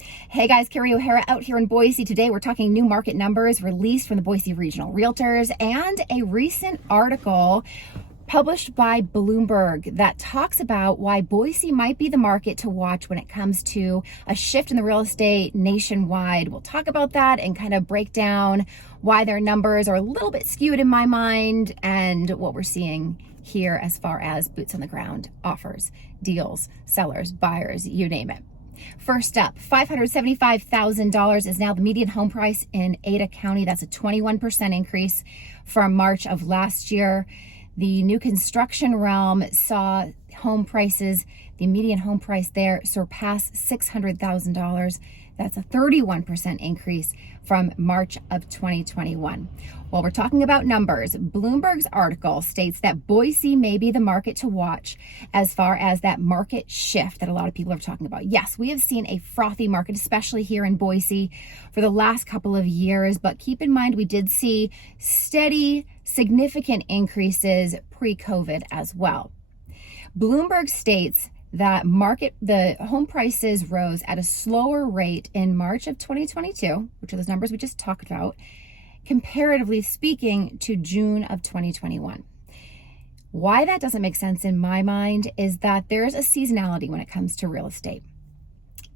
Hey guys, Kerri O'Hara out here in Boise. Today we're talking new market numbers released from the Boise Regional Realtors and a recent article published by Bloomberg that talks about why Boise might be the market to watch when it comes to a shift in the real estate nationwide. We'll talk about that and kind of break down why their numbers are a little bit skewed in my mind and what we're seeing here as far as boots on the ground, offers, deals, sellers, buyers, you name it. First up, $575,000 is now the median home price in Ada County. That's a 21% increase from March of last year. The new construction realm saw home prices, the median home price there surpass $600,000. That's a 31% increase from March of 2021. While we're talking about numbers, Bloomberg's article states that Boise may be the market to watch as far as that market shift that a lot of people are talking about. Yes, we have seen a frothy market, especially here in Boise for the last couple of years, but keep in mind we did see steady, significant increases pre-COVID as well. Bloomberg states that the home prices rose at a slower rate in March of 2022, which are those numbers we just talked about, comparatively speaking to June of 2021. Why that doesn't make sense in my mind is that there's a seasonality when it comes to real estate.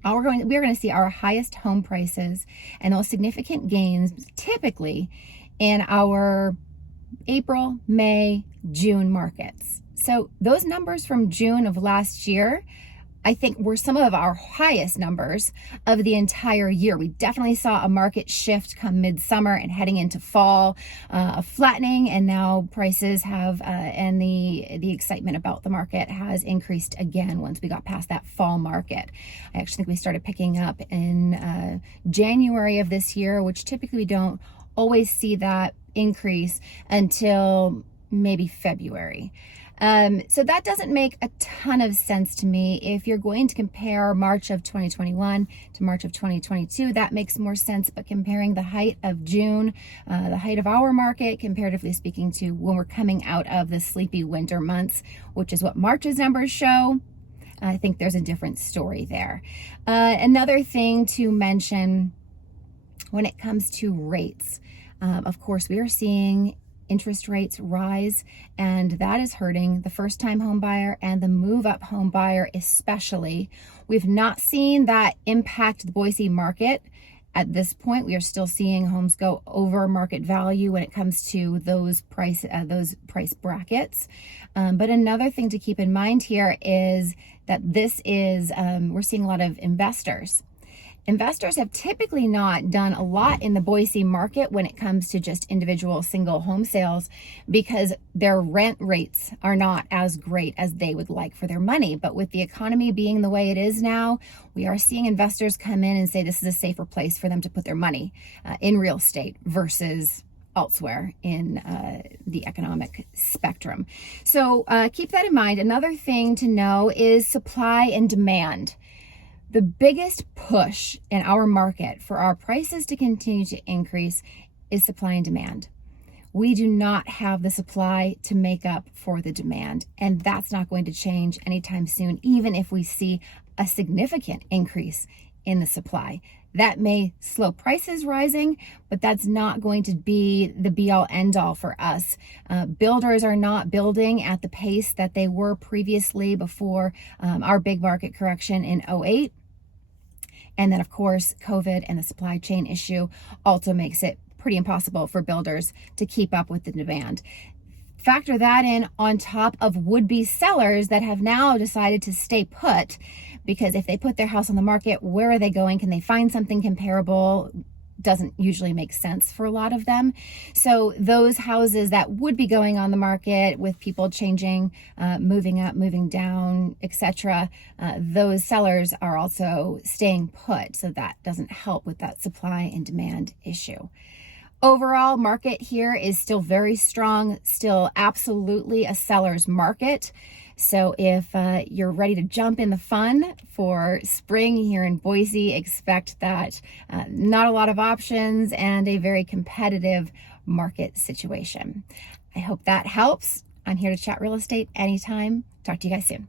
We're going to see our highest home prices and those significant gains typically in our April, May, June markets. So those numbers from June of last year, I think were some of our highest numbers of the entire year. We definitely saw a market shift come midsummer and heading into fall, a flattening, and now prices have, and the excitement about the market has increased again once we got past that fall market. I actually think we started picking up in January of this year, which typically we don't always see that increase until maybe February. So that doesn't make a ton of sense to me. If you're going to compare March of 2021 to March of 2022, that makes more sense. But comparing the height of June, the height of our market, comparatively speaking to when we're coming out of the sleepy winter months, which is what March's numbers show, I think there's a different story there. Another thing to mention when it comes to rates, of course, we are seeing interest rates rise, and that is hurting the first-time home buyer and the move-up home buyer especially. We've not seen that impact the Boise market at this point. We are still seeing homes go over market value when it comes to those price brackets. But another thing to keep in mind here is that this is we're seeing a lot of investors. Investors have typically not done a lot in the Boise market when it comes to just individual single home sales because their rent rates are not as great as they would like for their money. But with the economy being the way it is now, we are seeing investors come in and say this is a safer place for them to put their money in real estate versus elsewhere in the economic spectrum. So keep that in mind. Another thing to know is supply and demand. The biggest push in our market for our prices to continue to increase is supply and demand. We do not have the supply to make up for the demand, and that's not going to change anytime soon, even if we see a significant increase in the supply. That may slow prices rising, but that's not going to be the be-all end-all for us. Builders are not building at the pace that they were previously before our big market correction in 2008. And then, of course, COVID and the supply chain issue also makes it pretty impossible for builders to keep up with the demand. Factor that in on top of would-be sellers that have now decided to stay put, because if they put their house on the market, where are they going? Can they find something comparable? Doesn't usually make sense for a lot of them. So those houses that would be going on the market with people changing, moving up, moving down, etc., those sellers are also staying put. So that doesn't help with that supply and demand issue. Overall, market here is still very strong, still absolutely a seller's market. So if you're ready to jump in the fun for spring here in Boise, expect that not a lot of options and a very competitive market situation. I hope that helps. I'm here to chat real estate anytime. Talk to you guys soon.